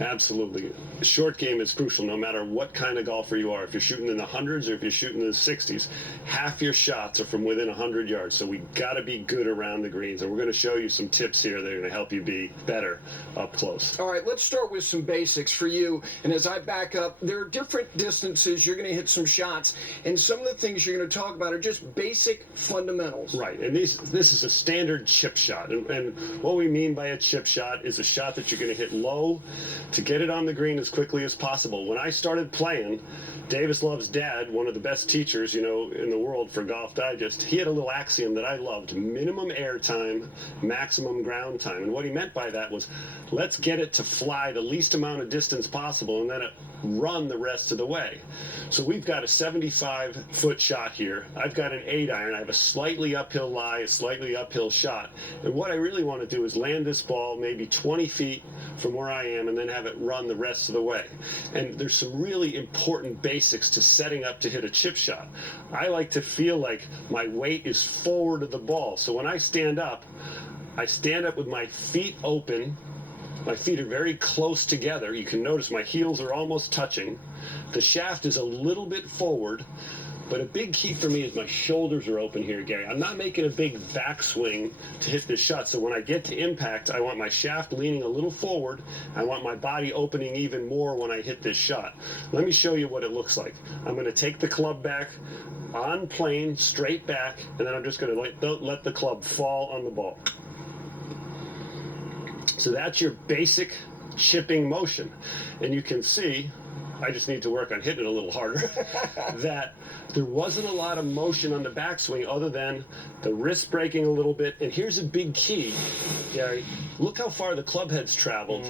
Absolutely. Short game is crucial no matter what kind of golfer you are. If you're shooting in the hundreds or if you're shooting in the 60s, half your shots are from within 100 yards. So we got to be good around the greens. And we're going to show you some tips here that are going to help you be better up close. All right, let's start with some basics for you. And as I back up, there are different distances you're going to hit some shots. And some of the things you're going to talk about are just basic fundamentals. Right. And this is a standard chip shot. And what we mean by a chip shot is a shot that you're going to hit low to get it on the green as quickly as possible. When I started playing, Davis Love's dad, one of the best teachers, in the world for Golf Digest, he had a little axiom that I loved: minimum air time, maximum ground time. And what he meant by that was, let's get it to fly the least amount of distance possible and then run the rest of the way. So we've got a 75-foot shot here. I've got an 8-iron. I have a slightly uphill lie, a slightly uphill shot. And what I really want to do is land this ball maybe 20 feet from where I am and then have it run the rest of the way. And there's some really important basics to setting up to hit a chip shot. I like to feel like my weight is forward of the ball. So when I stand up with my feet open. My feet are very close together. You can notice my heels are almost touching. The shaft is a little bit forward, but a big key for me is my shoulders are open here, Gary. I'm not making a big backswing to hit this shot, so when I get to impact, I want my shaft leaning a little forward. I want my body opening even more when I hit this shot. Let me show you what it looks like. I'm going to take the club back on plane, straight back, and then I'm just going to let the club fall on the ball. So that's your basic chipping motion. And you can see, I just need to work on hitting it a little harder, that there wasn't a lot of motion on the backswing other than the wrist breaking a little bit. And here's a big key, Gary. Look how far the club head's traveled,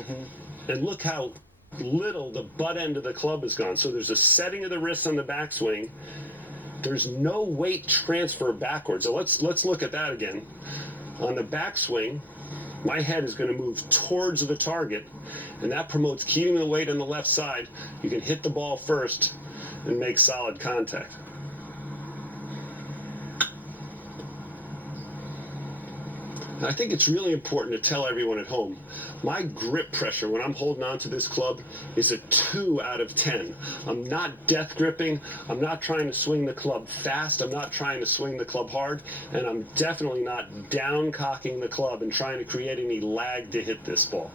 and look how little the butt end of the club has gone. So there's a setting of the wrist on the backswing. There's no weight transfer backwards. So let's look at that again. On the backswing, my head is going to move towards the target, and that promotes keeping the weight on the left side. You can hit the ball first and make solid contact. I think it's really important to tell everyone at home, my grip pressure when I'm holding on to this club is a 2 out of 10. I'm not death gripping. I'm not trying to swing the club fast. I'm not trying to swing the club hard. And I'm definitely not down cocking the club and trying to create any lag to hit this ball.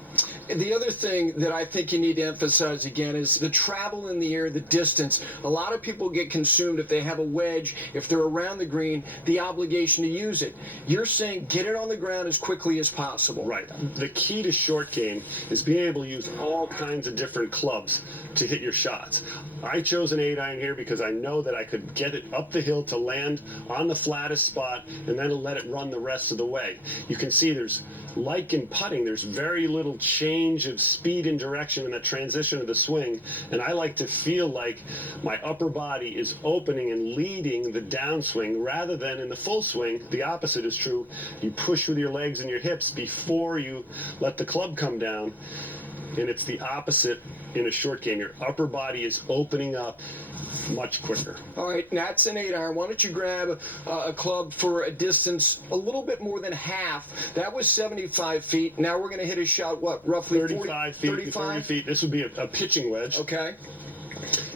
The other thing that I think you need to emphasize again is the travel in the air, the distance. A lot of people get consumed if they have a wedge, if they're around the green, the obligation to use it. You're saying get it on the ground as quickly as possible. Right. The key to short game is being able to use all kinds of different clubs to hit your shots. I chose an 8-iron here because I know that I could get it up the hill to land on the flattest spot and then let it run the rest of the way. You can see there's, like in putting, there's very little change of speed and direction in that transition of the swing, and I like to feel like my upper body is opening and leading the downswing rather than in the full swing. The opposite is true. You push with your legs and your hips before you let the club come down, and it's the opposite in a short game. Your upper body is opening up much quicker. All right, that's an 8-iron. Why don't you grab a club for a distance a little bit more than half? That was 75 feet. Now we're going to hit a shot, what, roughly 35 feet, 30 feet. This would be a pitching wedge. Okay.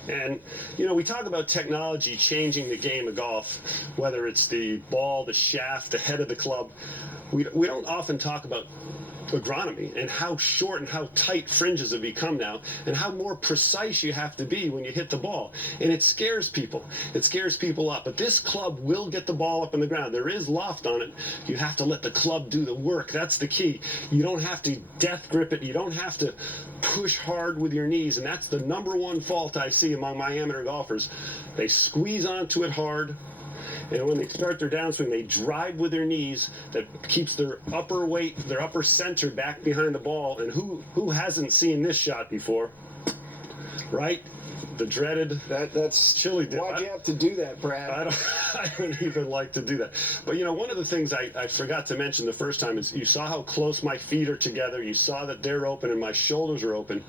And, we talk about technology changing the game of golf, whether it's the ball, the shaft, the head of the club. We don't often talk about agronomy and how short and how tight fringes have become now and how more precise you have to be when you hit the ball. And it scares people. It scares people up. But this club will get the ball up in the ground. There is loft on it. You have to let the club do the work. That's the key. You don't have to death grip it. You don't have to push hard with your knees. And that's the number one fault I see among my amateur golfers. They squeeze onto it hard. And when they start their downswing, they drive with their knees. That keeps their upper weight, their upper center back behind the ball. And who hasn't seen this shot before? Right? The dreaded that's chili dip. Why'd you have to do that, Brad? I don't even like to do that. But one of the things I forgot to mention the first time is you saw how close my feet are together. You saw that they're open and my shoulders are open.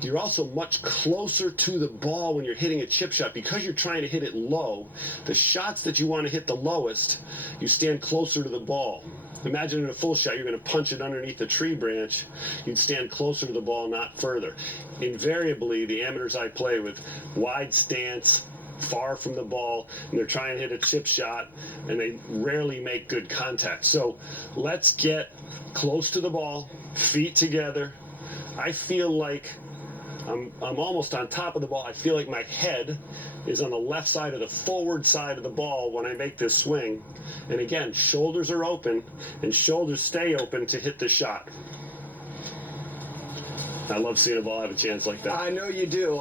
You're also much closer to the ball when you're hitting a chip shot because you're trying to hit it low. The shots that you want to hit the lowest, you stand closer to the ball. imagine in a full shot, you're going to punch it underneath the tree branch. You'd stand closer to the ball, not further. Invariably, the amateurs I play with, wide stance, far from the ball, and they're trying to hit a chip shot, and they rarely make good contact. So let's get close to the ball, feet together. I feel like I'm almost on top of the ball. I feel like my head is on the left side of the forward side of the ball when I make this swing. And again, shoulders are open, and shoulders stay open to hit the shot. I love seeing a ball have a chance like that. I know you do.